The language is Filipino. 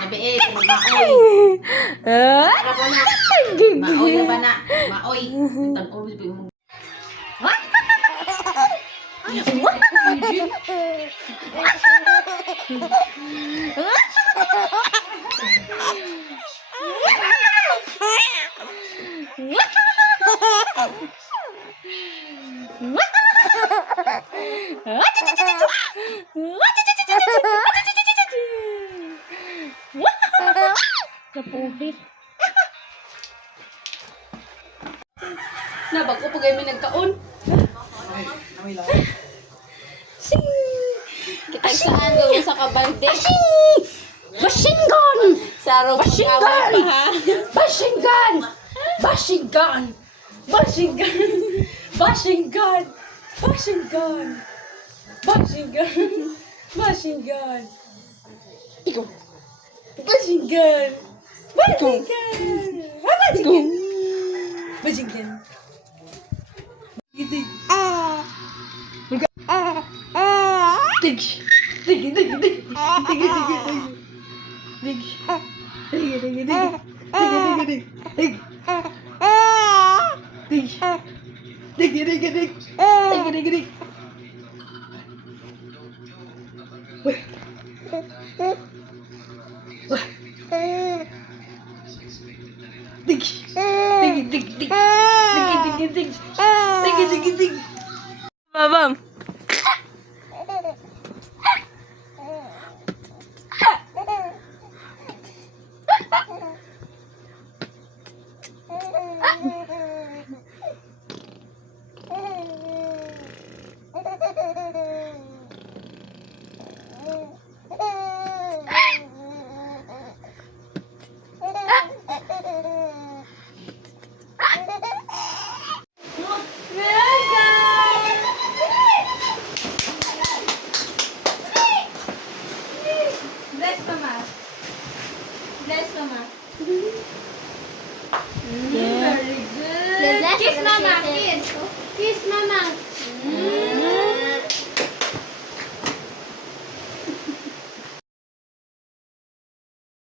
Nabiik, maoy. Maoy na ba na? Maoy. Tan-oy ba yung... Napuhit. Na bago pag may nagkaon. Kita saan gawin sa kabande. Bashingan! Saro Bashingan! ha. Bashingan! Bashingan! Bashingan! Bashingan! Bashingan! Bashingan! Bashingan! Ikaw! Bashingan! Bashingan! Bashingan! Bashingan! Dig! Dig! Dig! Dig! Dig! Dig! Dig! Dig! Dig! Dig! Dig! Dig! Dig! Dig! Dig! Dig! Dig! Dig! Dig! Weh. Weh. Dig! Dig! Dig! Dig! Dig! Dig! Dig! Dig! Dig! Dig! Babam. Bless mama. Bless mama. Yeah. Very good. Kiss mama, kiss.